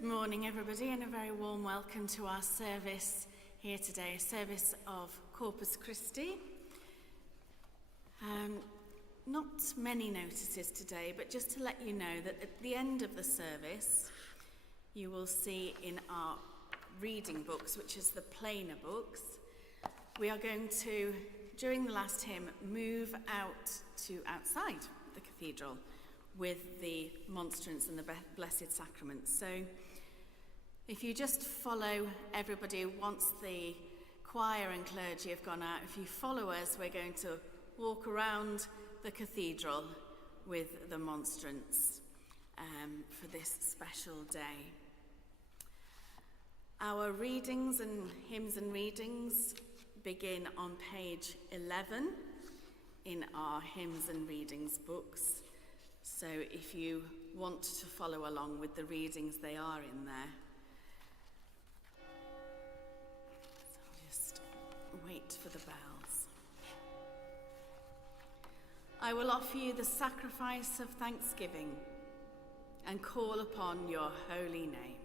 Good morning, everybody, and a very warm welcome to our service here today, a service of Corpus Christi. Not many notices today, but just to let you know that at the end of the service, you will see in our reading books, which is the plainer books, we are going to, during the last hymn, move out to outside the cathedral with the monstrance and the Blessed Sacrament. So if you just follow everybody, once the choir and clergy have gone out, if you follow us, we're going to walk around the cathedral with the monstrance for this special day. Our readings and hymns and readings begin on page 11 in our hymns and readings books. So if you want to follow along with the readings, they are in there. So I'll just wait for the bells. I will offer you the sacrifice of thanksgiving and call upon your holy name.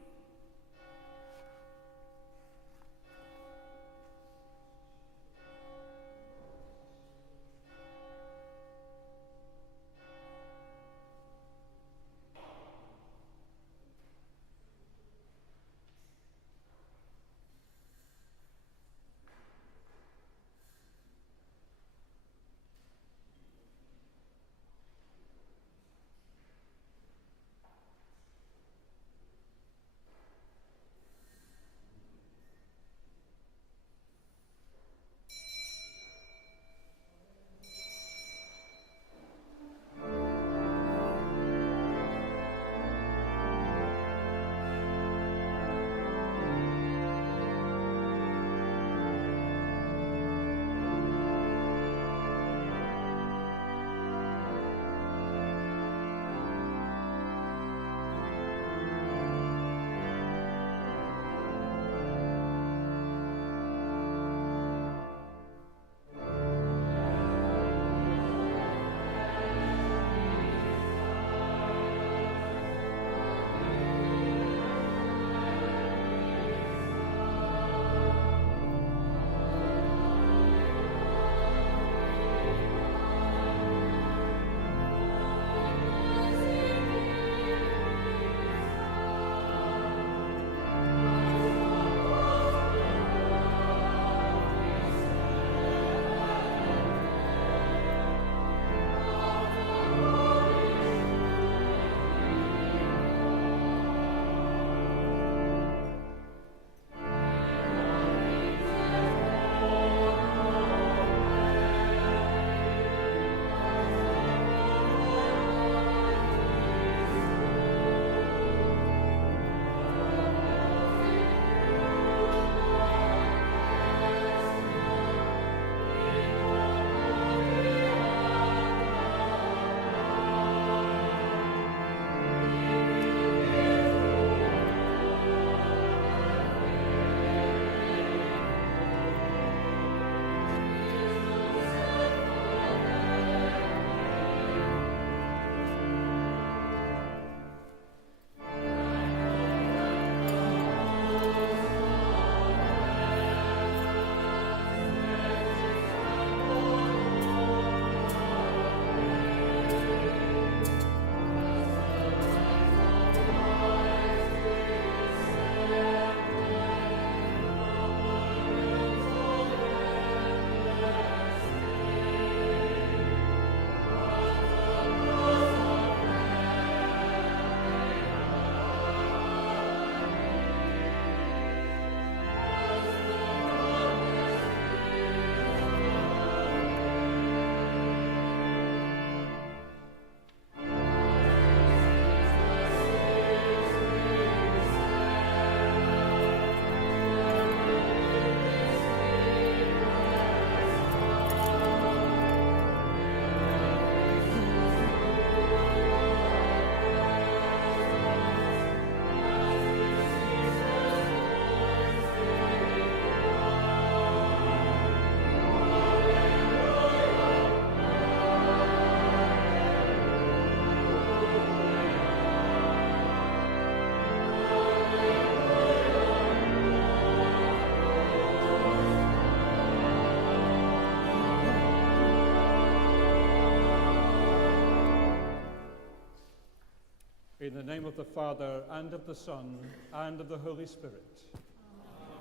In the name of the Father, and of the Son, and of the Holy Spirit. Amen.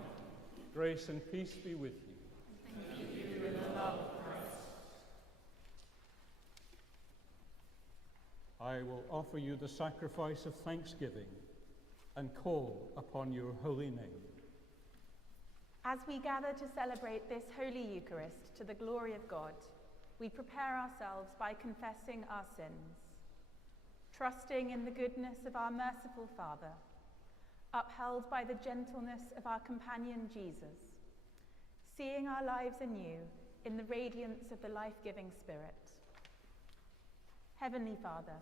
Grace and peace be with you. Thank you in the love of Christ. I will offer you the sacrifice of thanksgiving and call upon your holy name. As we gather to celebrate this Holy Eucharist to the glory of God, we prepare ourselves by confessing our sins, trusting in the goodness of our merciful Father, upheld by the gentleness of our companion Jesus, seeing our lives anew in the radiance of the life-giving Spirit. Heavenly Father,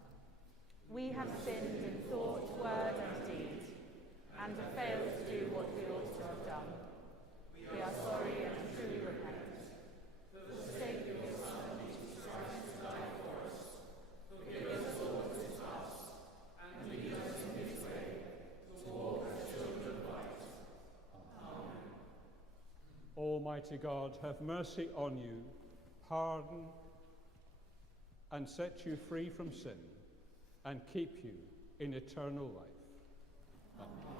we have sinned in thought, word, and deed, and have failed to do what we ought to have done. We are sorry and truly repent. For the sake of your Son, Jesus Christ, who died for us, forgive us all that is past, and lead us in his way, to walk as children of light. Amen. Almighty God, have mercy on you, pardon and set you free from sin, and keep you in eternal life. Amen.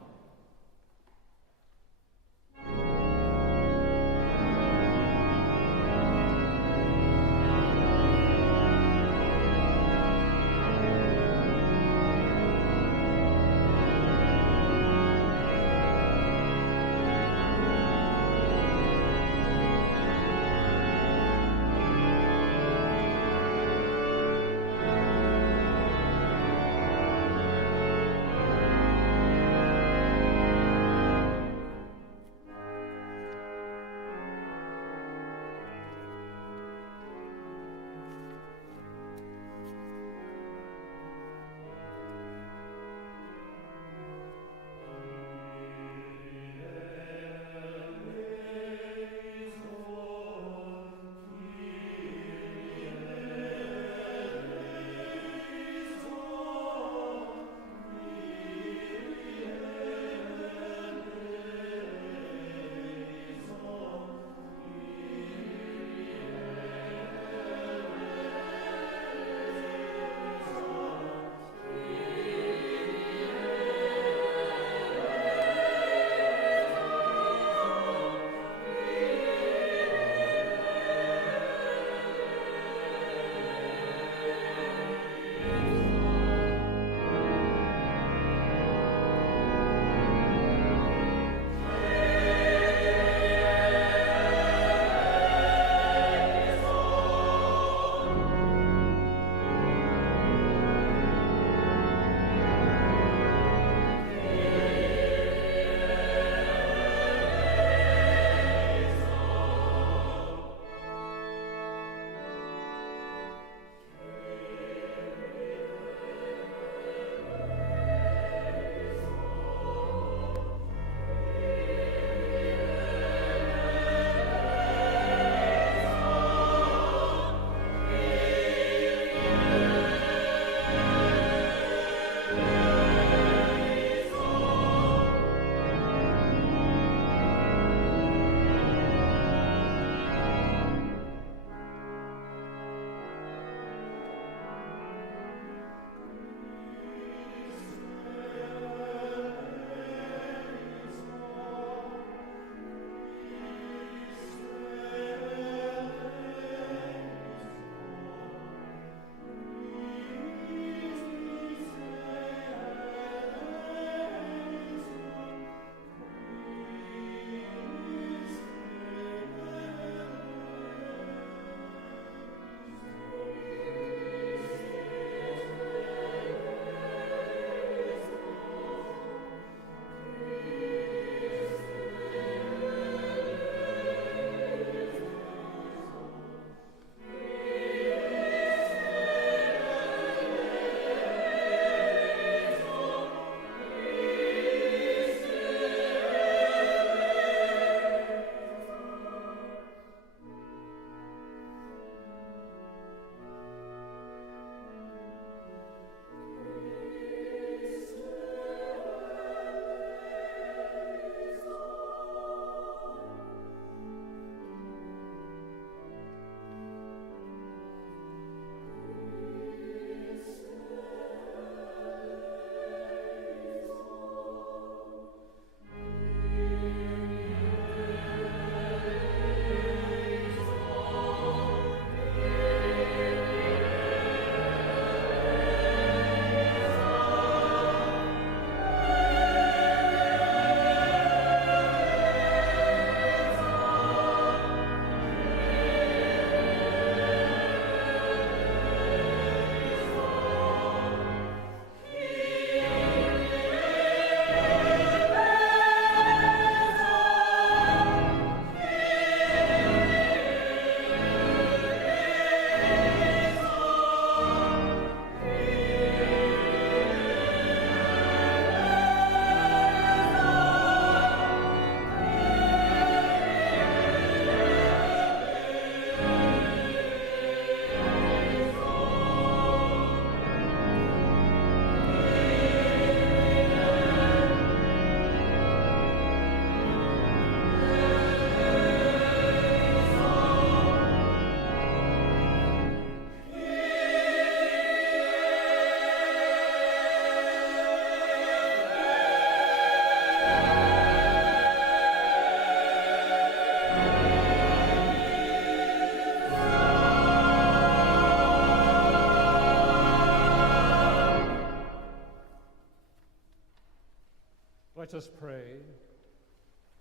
Let us pray.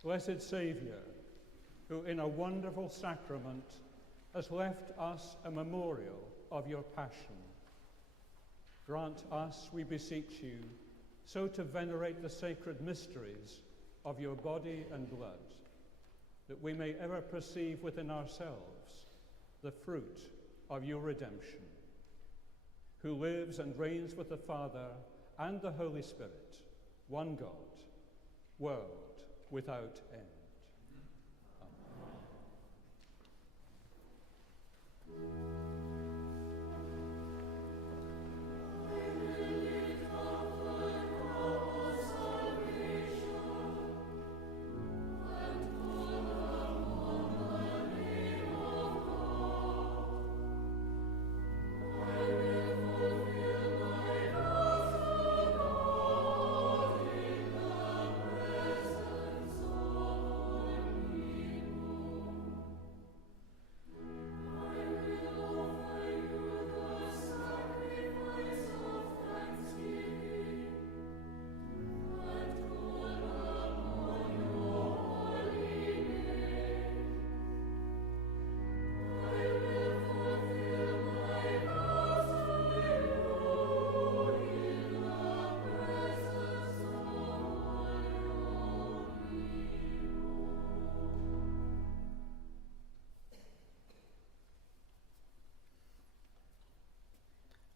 Blessed Saviour, who in a wonderful sacrament has left us a memorial of your passion, grant us, we beseech you, so to venerate the sacred mysteries of your body and blood, that we may ever perceive within ourselves the fruit of your redemption, who lives and reigns with the Father and the Holy Spirit, one God, world without end.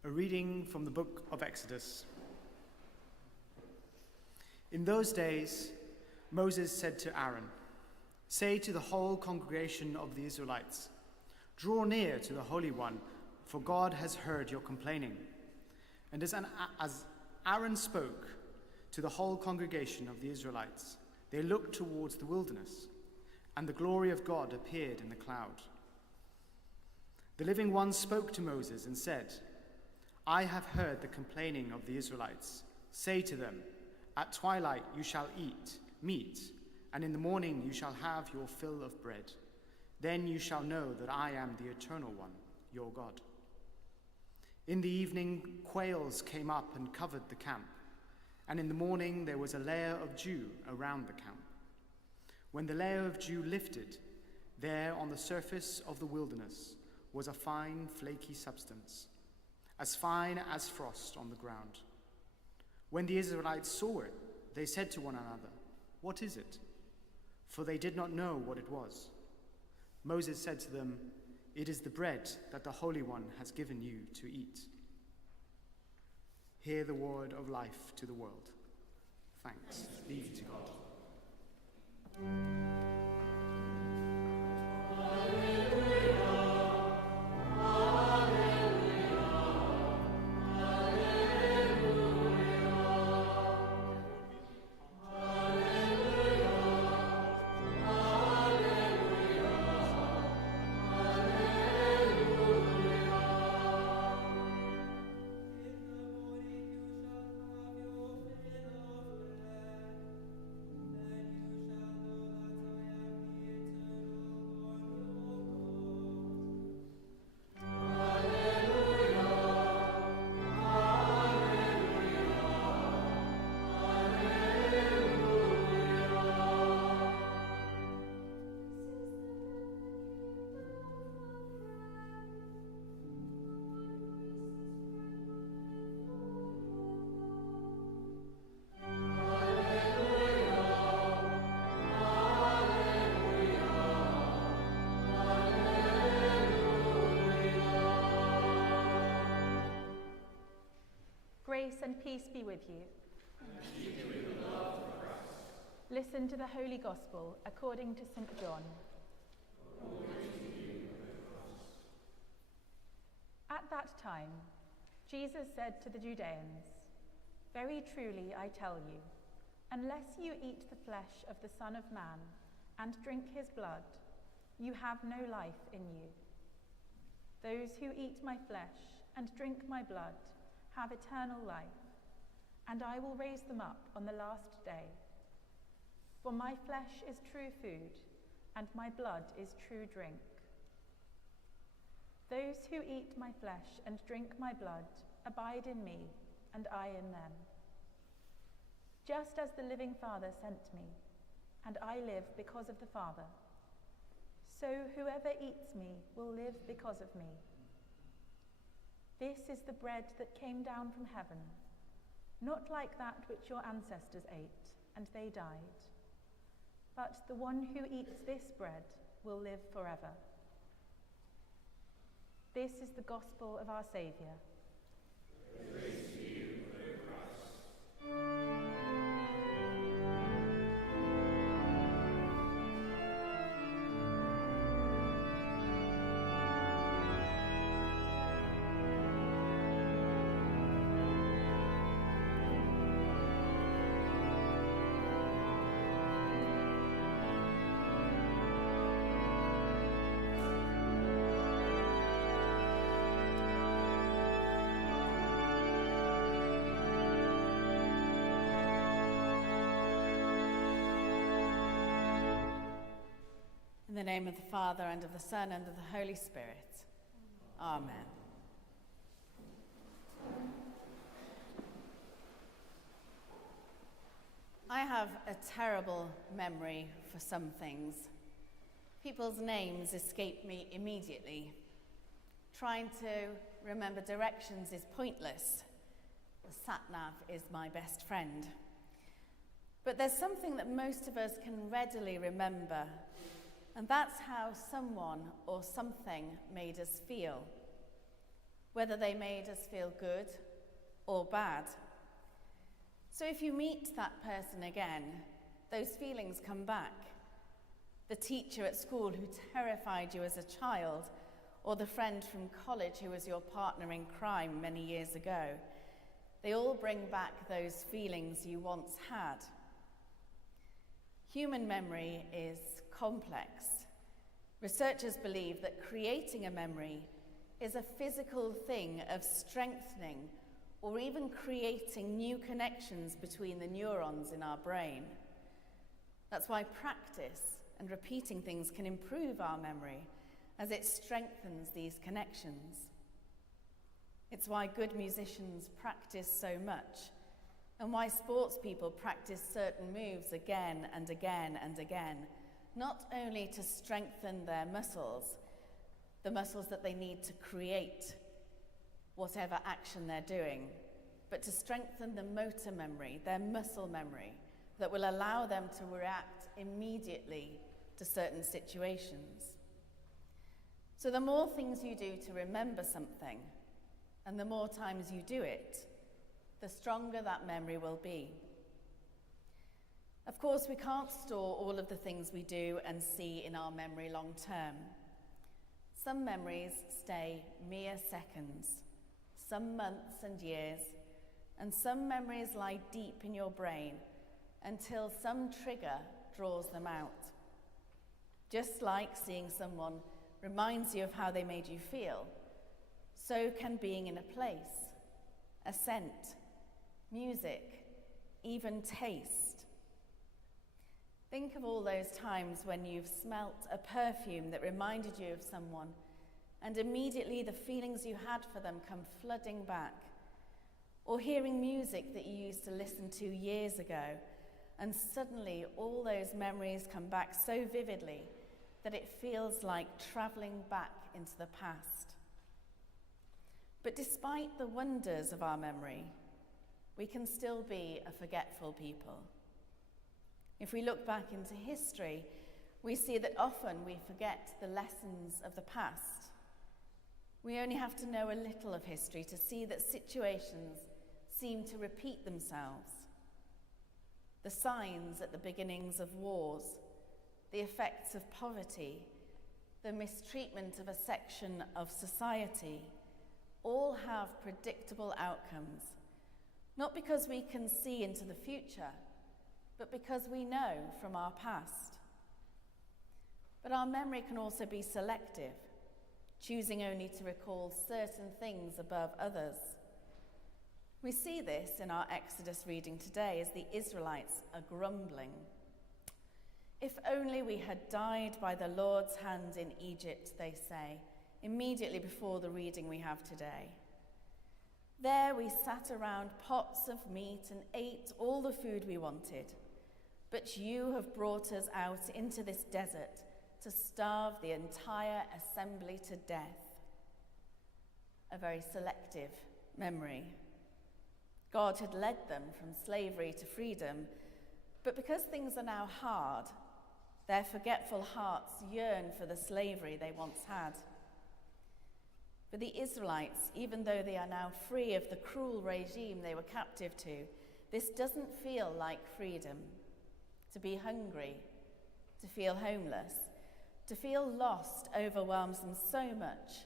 A reading from the book of Exodus. In those days, Moses said to Aaron, "Say to the whole congregation of the Israelites, 'Draw near to the Holy One, for God has heard your complaining.'" And as Aaron spoke to the whole congregation of the Israelites, they looked towards the wilderness, and the glory of God appeared in the cloud. The living one spoke to Moses and said, "I have heard the complaining of the Israelites. Say to them, at twilight you shall eat meat, and in the morning you shall have your fill of bread. Then you shall know that I am the Eternal One, your God." In the evening, quails came up and covered the camp, and in the morning there was a layer of dew around the camp. When the layer of dew lifted, there on the surface of the wilderness was a fine, flaky substance, as fine as frost on the ground. When the Israelites saw it, they said to one another, "What is it?" For they did not know what it was. Moses said to them, "It is the bread that the Holy One has given you to eat." Hear the word of life to the world. Thanks be to God. Grace and peace be with you. Listen to the Holy Gospel according to St. John. At that time, Jesus said to the Judeans, "Very truly I tell you, unless you eat the flesh of the Son of Man and drink his blood, you have no life in you. Those who eat my flesh and drink my blood have eternal life, and I will raise them up on the last day. For my flesh is true food, and my blood is true drink. Those who eat my flesh and drink my blood abide in me, and I in them. just as the living Father sent me, and I live because of the Father. So whoever eats me will live because of me. This is the bread that came down from heaven, not like that which your ancestors ate, and they died. But the one who eats this bread will live forever. This is the gospel of our Saviour. Praise to you, O Christ. In the name of the Father, and of the Son, and of the Holy Spirit. Amen. I have a terrible memory for some things. People's names escape me immediately. Trying to remember directions is pointless. The sat-nav is my best friend. But there's something that most of us can readily remember, and that's how someone or something made us feel, whether they made us feel good or bad. So if you meet that person again, those feelings come back. The teacher at school who terrified you as a child, or the friend from college who was your partner in crime many years ago, they all bring back those feelings you once had. Human memory is complex. Researchers believe that creating a memory is a physical thing of strengthening or even creating new connections between the neurons in our brain. That's why practice and repeating things can improve our memory, as it strengthens these connections. It's why good musicians practice so much, and why sports people practice certain moves again and again and again, not only to strengthen their muscles, the muscles that they need to create whatever action they're doing, but to strengthen the motor memory, their muscle memory, that will allow them to react immediately to certain situations. So the more things you do to remember something, and the more times you do it, the stronger that memory will be. Of course, we can't store all of the things we do and see in our memory long term. Some memories stay mere seconds, some months and years, and some memories lie deep in your brain until some trigger draws them out. Just like seeing someone reminds you of how they made you feel, so can being in a place, a scent, music, even taste. Think of all those times when you've smelt a perfume that reminded you of someone, and immediately the feelings you had for them come flooding back. Or hearing music that you used to listen to years ago, and suddenly all those memories come back so vividly that it feels like traveling back into the past. But despite the wonders of our memory, we can still be a forgetful people. If we look back into history, we see that often we forget the lessons of the past. We only have to know a little of history to see that situations seem to repeat themselves. The signs at the beginnings of wars, the effects of poverty, the mistreatment of a section of society, all have predictable outcomes, not because we can see into the future, but because we know from our past. But our memory can also be selective, choosing only to recall certain things above others. We see this in our Exodus reading today as the Israelites are grumbling. If only we had died by the Lord's hand in Egypt, they say, immediately before the reading we have today. There we sat around pots of meat and ate all the food we wanted. But you have brought us out into this desert to starve the entire assembly to death. A very selective memory. God had led them from slavery to freedom, but because things are now hard, their forgetful hearts yearn for the slavery they once had. For the Israelites, even though they are now free of the cruel regime they were captive to, this doesn't feel like freedom. To be hungry, to feel homeless, to feel lost overwhelms them so much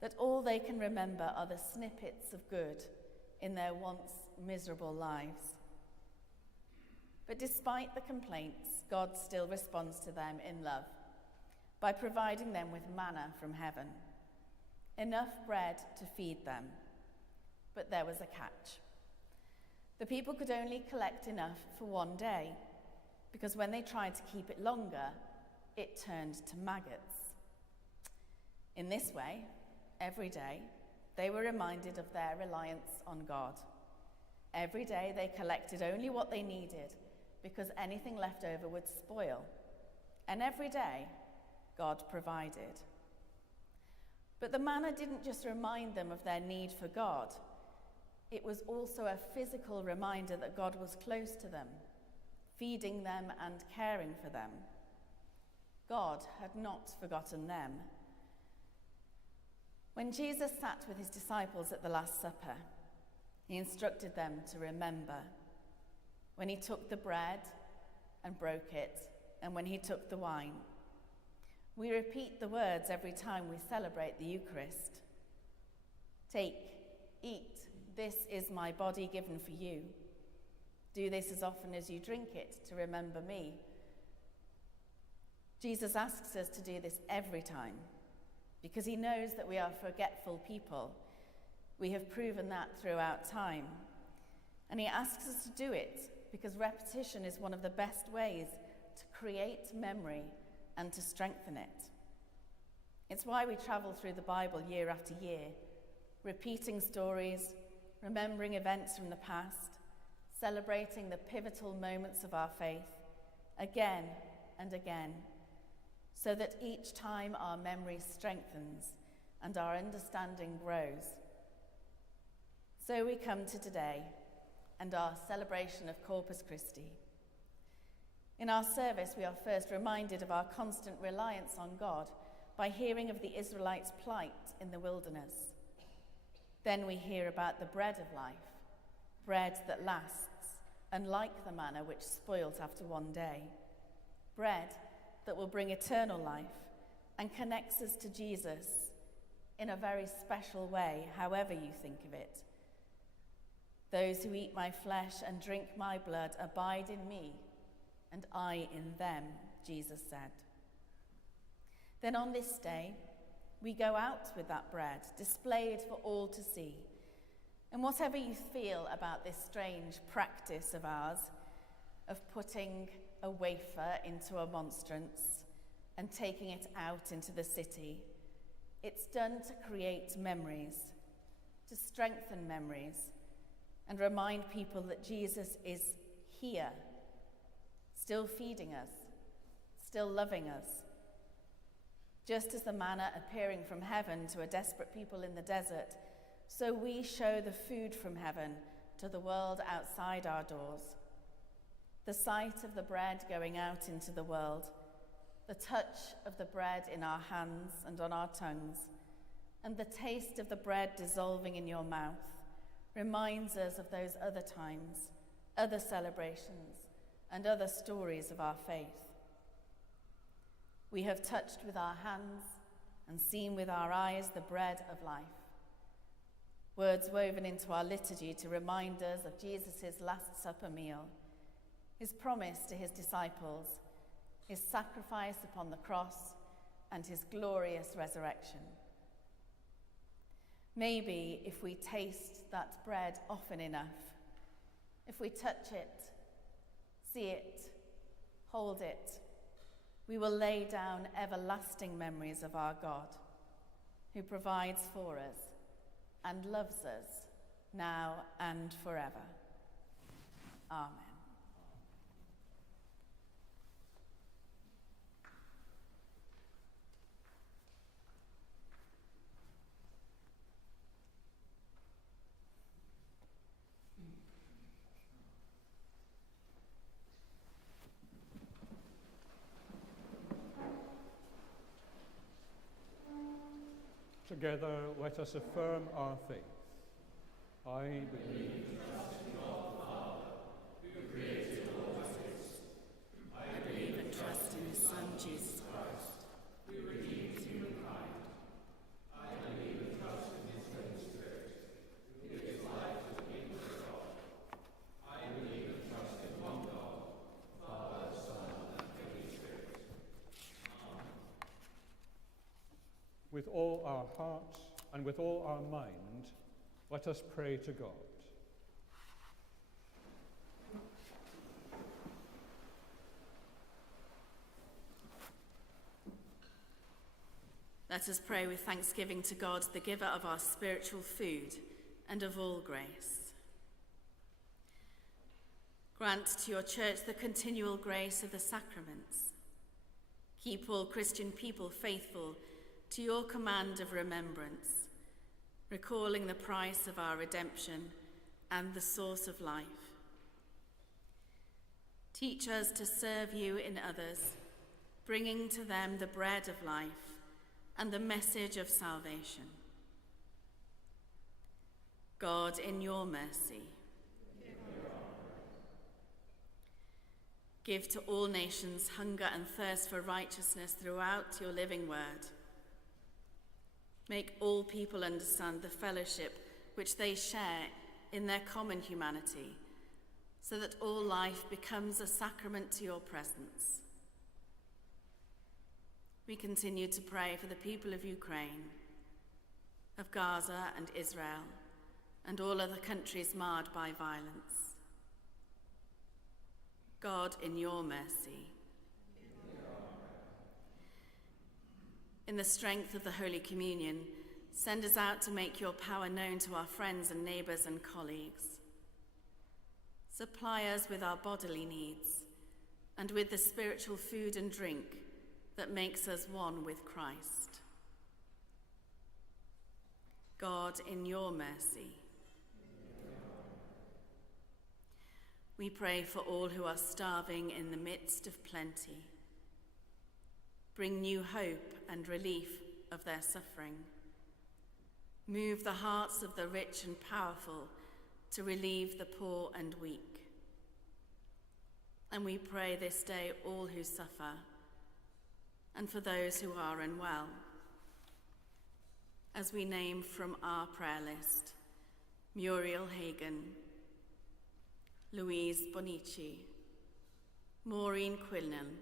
that all they can remember are the snippets of good in their once miserable lives. But despite the complaints, God still responds to them in love by providing them with manna from heaven, enough bread to feed them. But there was a catch. The people could only collect enough for one day, because when they tried to keep it longer, it turned to maggots. In this way, every day, they were reminded of their reliance on God. Every day they collected only what they needed, because anything left over would spoil. And every day, God provided. But the manna didn't just remind them of their need for God. It was also a physical reminder that God was close to them, feeding them and caring for them. God had not forgotten them. When Jesus sat with his disciples at the Last Supper, he instructed them to remember. When he took the bread and broke it, and when he took the wine. We repeat the words every time we celebrate the Eucharist. Take, eat, this is my body given for you. Do this as often as you drink it to remember me. Jesus asks us to do this every time because he knows that we are forgetful people. We have proven that throughout time. And he asks us to do it because repetition is one of the best ways to create memory and to strengthen it. It's why we travel through the Bible year after year, repeating stories, remembering events from the past, celebrating the pivotal moments of our faith again and again, so that each time our memory strengthens and our understanding grows. So we come to today and our celebration of Corpus Christi. In our service, we are first reminded of our constant reliance on God by hearing of the Israelites' plight in the wilderness. Then we hear about the bread of life, bread that lasts, unlike the manna which spoils after one day, bread that will bring eternal life and connects us to Jesus in a very special way, however you think of it. Those who eat my flesh and drink my blood abide in me, and I in them, Jesus said. Then on this day, we go out with that bread, displayed for all to see. And whatever you feel about this strange practice of ours, of putting a wafer into a monstrance and taking it out into the city, it's done to create memories, to strengthen memories, and remind people that Jesus is here, still feeding us, still loving us. Just as the manna appearing from heaven to a desperate people in the desert, so we show the food from heaven to the world outside our doors. The sight of the bread going out into the world, the touch of the bread in our hands and on our tongues, and the taste of the bread dissolving in your mouth reminds us of those other times, other celebrations, and other stories of our faith. We have touched with our hands and seen with our eyes the bread of life. Words woven into our liturgy to remind us of Jesus' Last Supper meal, his promise to his disciples, his sacrifice upon the cross, and his glorious resurrection. Maybe if we taste that bread often enough, if we touch it, see it, hold it, we will lay down everlasting memories of our God, who provides for us and loves us now and forever. Amen. Together, let us affirm our faith. I believe I believe and trust in his Son, Jesus Christ. with all our heart and with all our mind, let us pray to God. Let us pray with thanksgiving to God, the giver of our spiritual food and of all grace. Grant to your church the continual grace of the sacraments. Keep all Christian people faithful to your command of remembrance, recalling the price of our redemption and the source of life. Teach us to serve you in others, bringing to them the bread of life and the message of salvation. God, in your mercy, give to all nations hunger and thirst for righteousness throughout your living word. Make all people understand the fellowship which they share in their common humanity, so that all life becomes a sacrament to your presence. We continue to pray for the people of Ukraine, of Gaza and Israel, and all other countries marred by violence. God, in your mercy, in the strength of the Holy Communion, send us out to make your power known to our friends and neighbours and colleagues. Supply us with our bodily needs and with the spiritual food and drink that makes us one with Christ. God, in your mercy, we pray for all who are starving in the midst of plenty. Bring new hope and relief of their suffering. Move the hearts of the rich and powerful to relieve the poor and weak. And we pray this day all who suffer, and for those who are unwell. As we name from our prayer list, Muriel Hagan, Louise Bonici, Maureen Quilnan,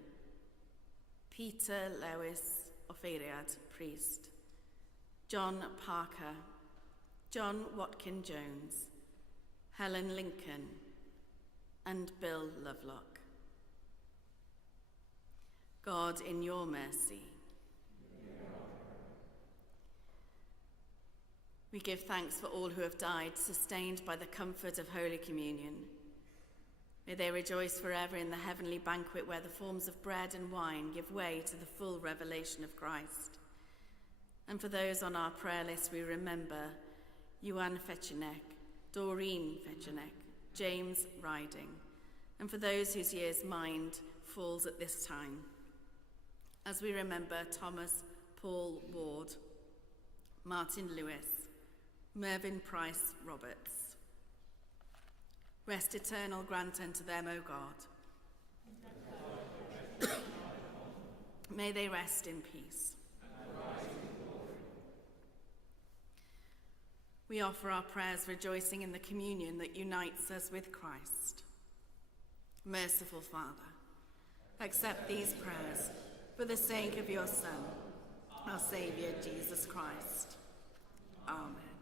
Peter Lewis Oferiad, priest, John Parker, John Watkin Jones, Helen Lincoln, and Bill Lovelock. God, in your mercy, we give thanks for all who have died, sustained by the comfort of Holy Communion. May they rejoice forever in the heavenly banquet where the forms of bread and wine give way to the full revelation of Christ. And for those on our prayer list, we remember Yuan Fechenek, Doreen Fechenek, James Riding, and for those whose year's mind falls at this time, as we remember Thomas Paul Ward, Martin Lewis, Mervyn Price Roberts. Rest eternal grant unto them, O God. May they rest in peace. We offer our prayers rejoicing in the communion that unites us with Christ. Merciful Father, accept these prayers for the sake of your Son, our Saviour, Jesus Christ. Amen.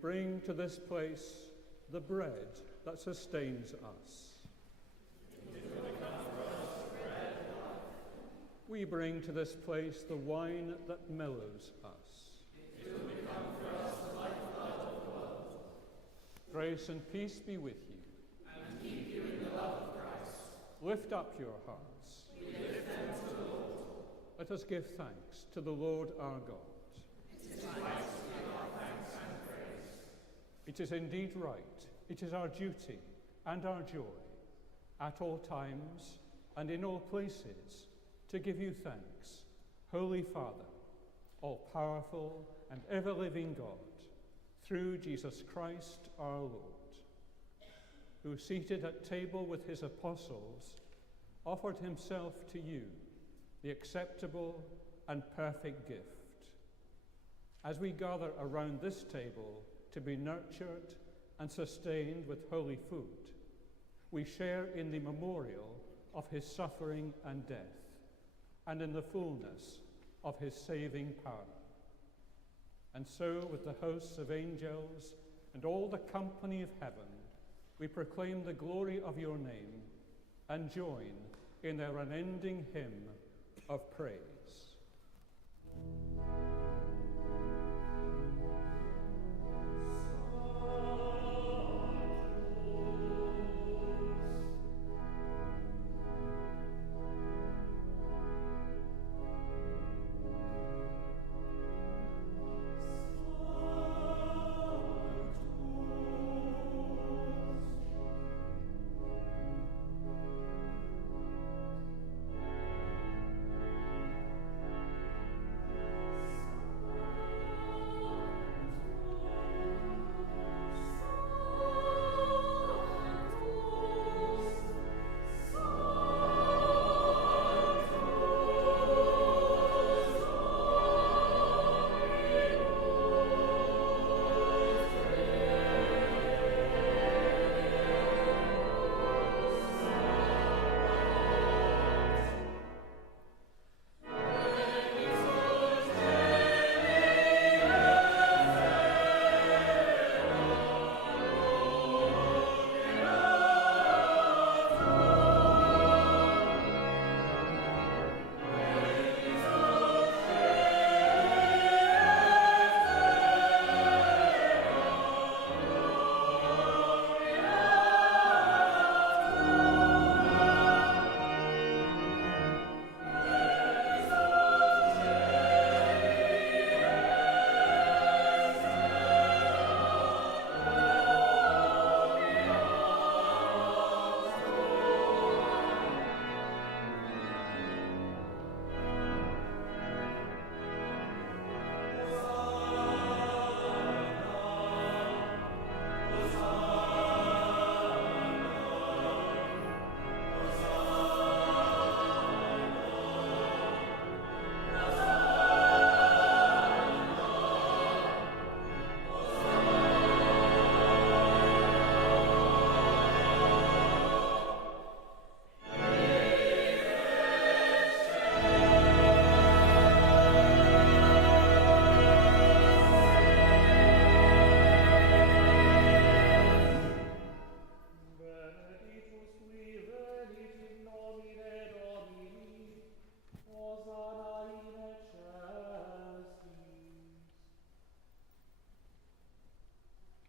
bring to this place the bread that sustains us. We bring to this place the wine that mellows us. Grace and peace be with you. And keep you in the love of Christ. Lift up your hearts. We lift them to the Lord. Let us give thanks to the Lord our God. It is right to give our thanks and praise. It is indeed right. It is our duty and our joy, at all times and in all places, to give you thanks, Holy Father, all-powerful and ever-living God, through Jesus Christ our Lord, who, seated at table with his apostles, offered himself to you, the acceptable and perfect gift. As we gather around this table to be nurtured and sustained with holy food, we share in the memorial of his suffering and death, and in the fullness of his saving power. And so, with the hosts of angels and all the company of heaven, we proclaim the glory of your name and join in their unending hymn of praise.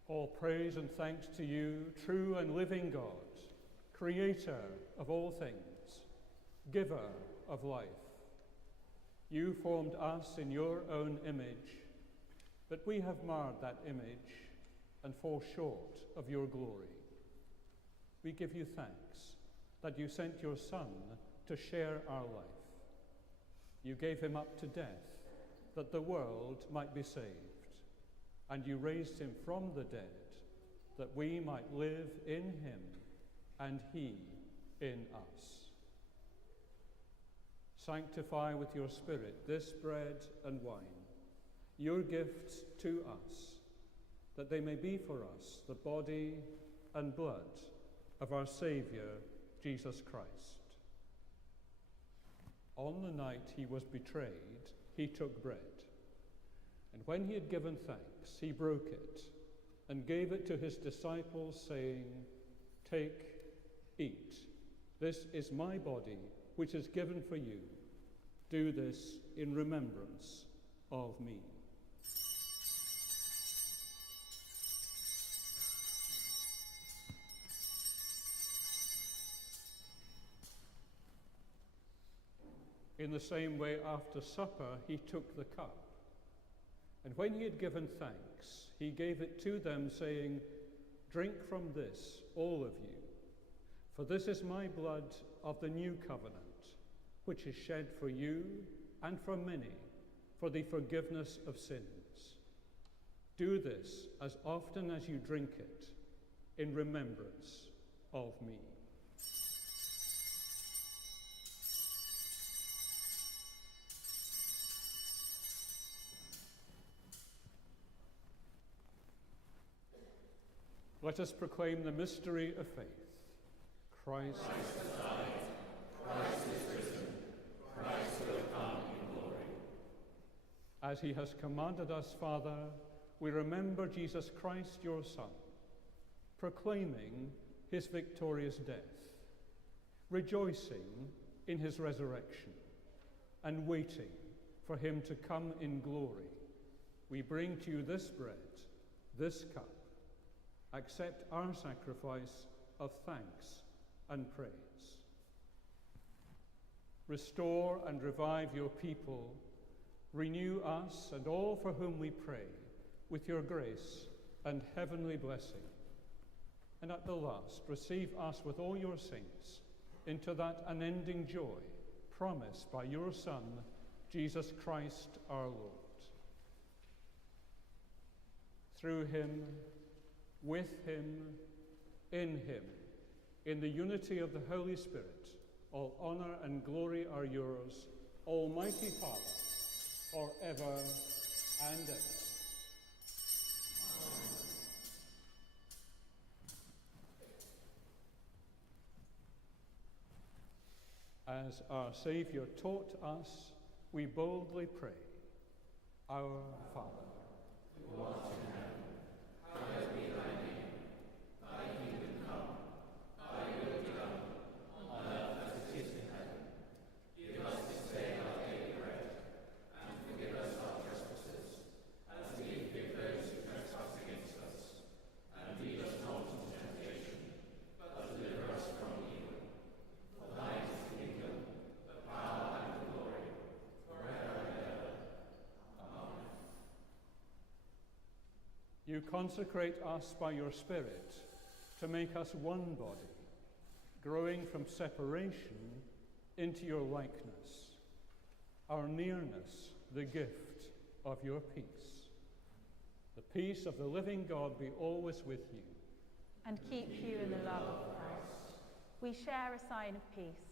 All praise and thanks to you, true and living God, creator of all things, giver of life. You formed us in your own image, but we have marred that image and fall short of your glory. We give you thanks that you sent your Son to share our life. You gave him up to death that the world might be saved, and you raised him from the dead that we might live in him and he in us. Sanctify with your Spirit this bread and wine, your gifts to us, that they may be for us the body and blood of our Saviour, Jesus Christ. On the night he was betrayed, he took bread, and when he had given thanks, he broke it and gave it to his disciples, saying, "Take, eat. This is my body, which is given for you. Do this in remembrance of me." In the same way, after supper, he took the cup. And when he had given thanks, he gave it to them, saying, "Drink from this, all of you, for this is my blood of the new covenant, which is shed for you and for many for the forgiveness of sins. Do this as often as you drink it in remembrance of me." Let us proclaim the mystery of faith. Christ has died, Christ is risen, Christ will come in glory. As he has commanded us, Father, we remember Jesus Christ, your Son, proclaiming his victorious death, rejoicing in his resurrection, and waiting for him to come in glory. We bring to you this bread, this cup. Accept our sacrifice of thanks and praise. Restore and revive your people. Renew us and all for whom we pray with your grace and heavenly blessing. And at the last, receive us with all your saints into that unending joy promised by your Son, Jesus Christ our Lord. Through him, with him, in the unity of the Holy Spirit, all honor and glory are yours, Almighty Father, forever and ever. As our Saviour taught us, we boldly pray, Our Father, who art in heaven, hallowed be thy name. Thy kingdom come, thy will be done, on earth as it is in heaven. Give us this day our daily bread, and forgive us our trespasses, as we forgive those who trespass against us. And lead us not into temptation, but deliver us from evil. For thine is the kingdom, the power, and the glory, forever and ever. Amen. You consecrate us by your Spirit to make us one body, growing from separation into your likeness. Our nearness, the gift of your peace. The peace of the living God be always with you. And keep you in the love of Christ. We share a sign of peace.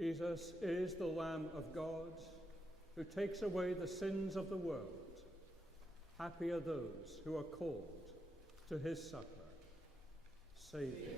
Jesus is the Lamb of God who takes away the sins of the world. Happy are those who are called to his supper. Saviour,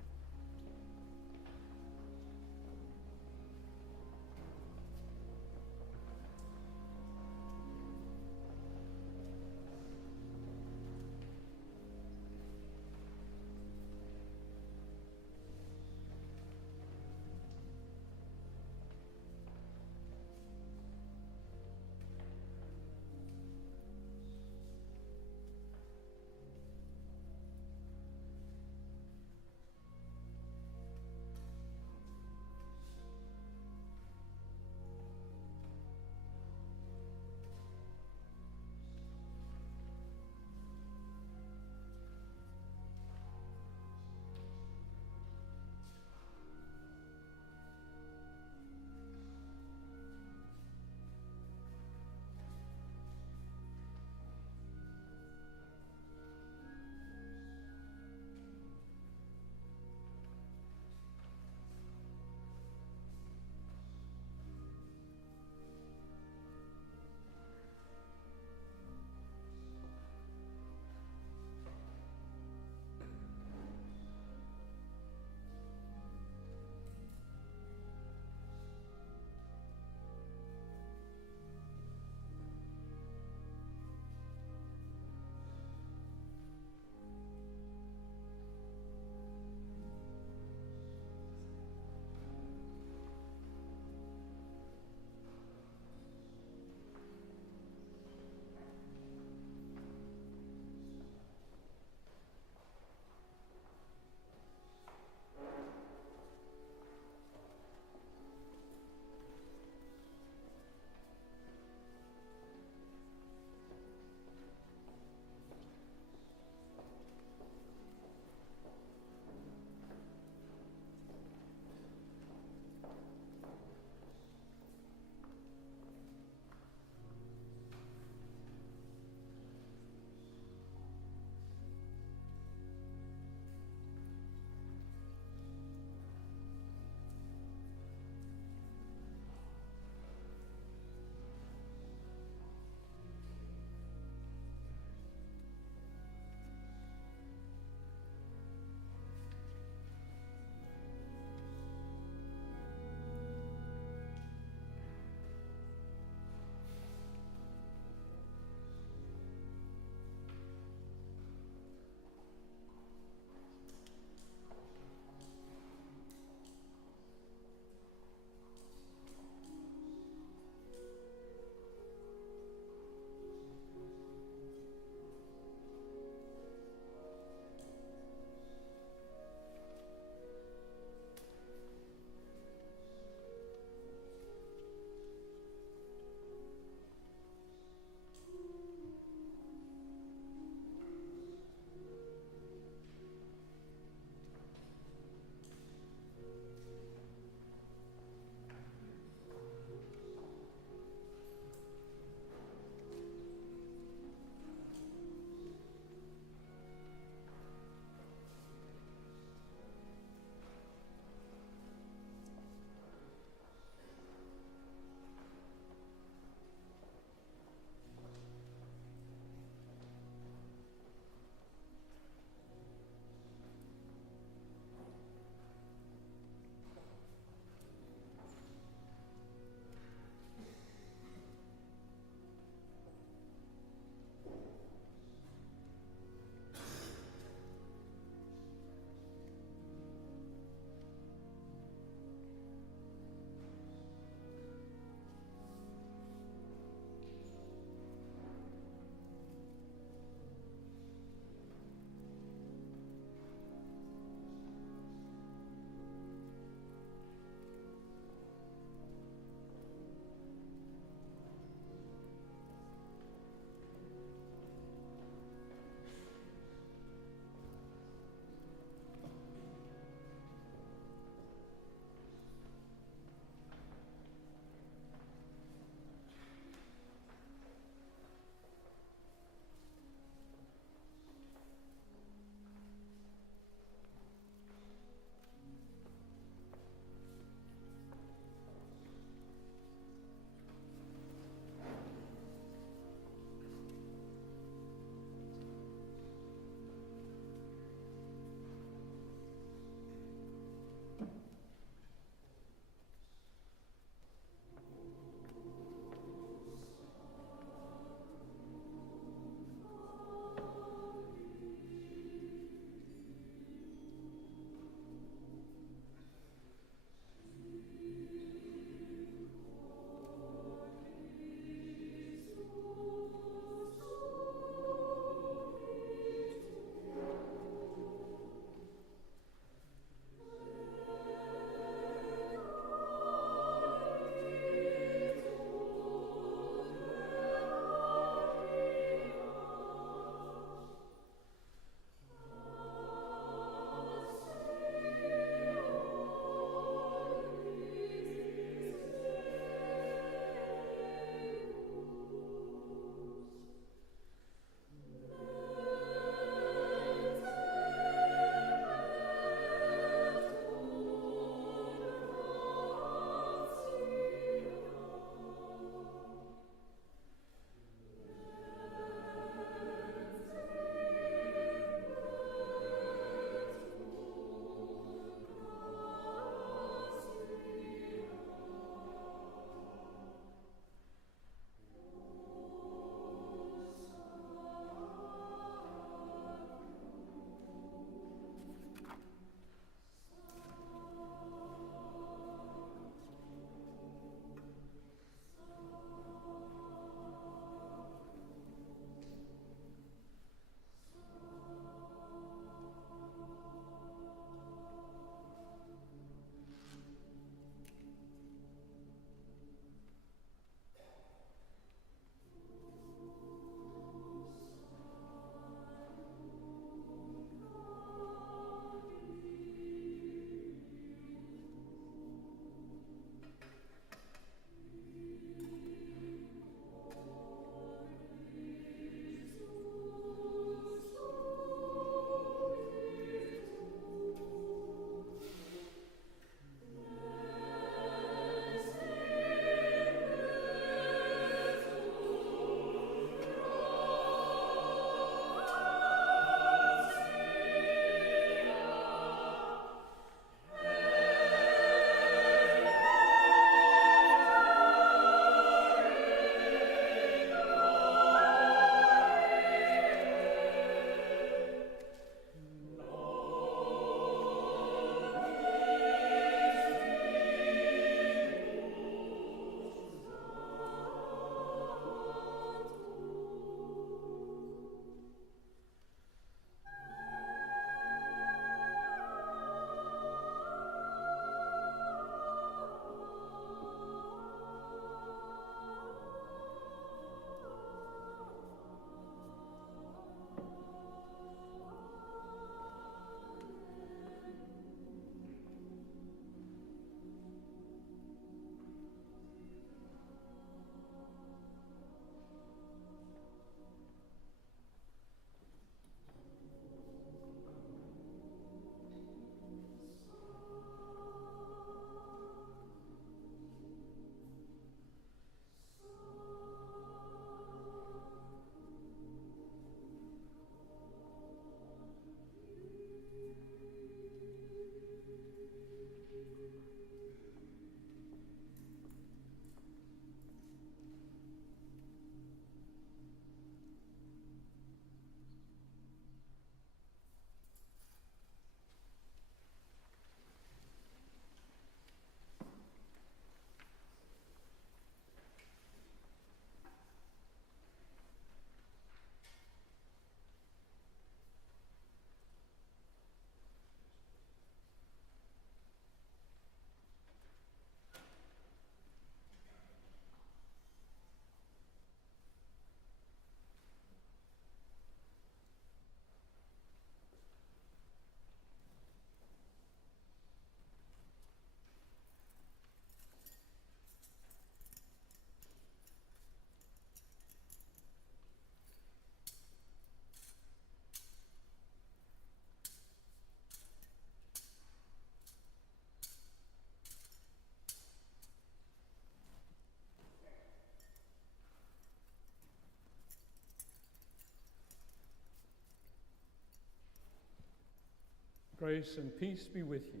Grace and peace be with you.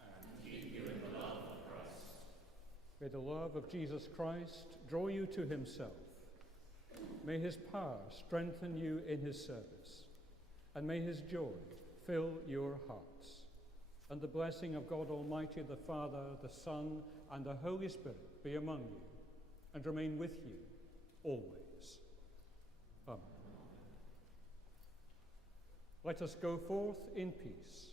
And keep you in the love of Christ. May the love of Jesus Christ draw you to himself. May his power strengthen you in his service. And may his joy fill your hearts. And the blessing of God Almighty, the Father, the Son, and the Holy Spirit be among you and remain with you always. Amen. Let us go forth in peace.